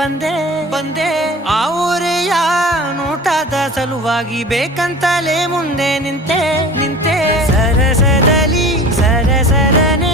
ಬಂದೆ ಬಂದೆ ಆ ಊರೆಯ ನೋಟದ ಸಲುವಾಗಿ ಬೇಕಂತಲೇ ಮುಂದೆ ನಿಂತೆ ನಿಂತೆ ಸರಸದಲ್ಲಿ ಸರಸರನೆ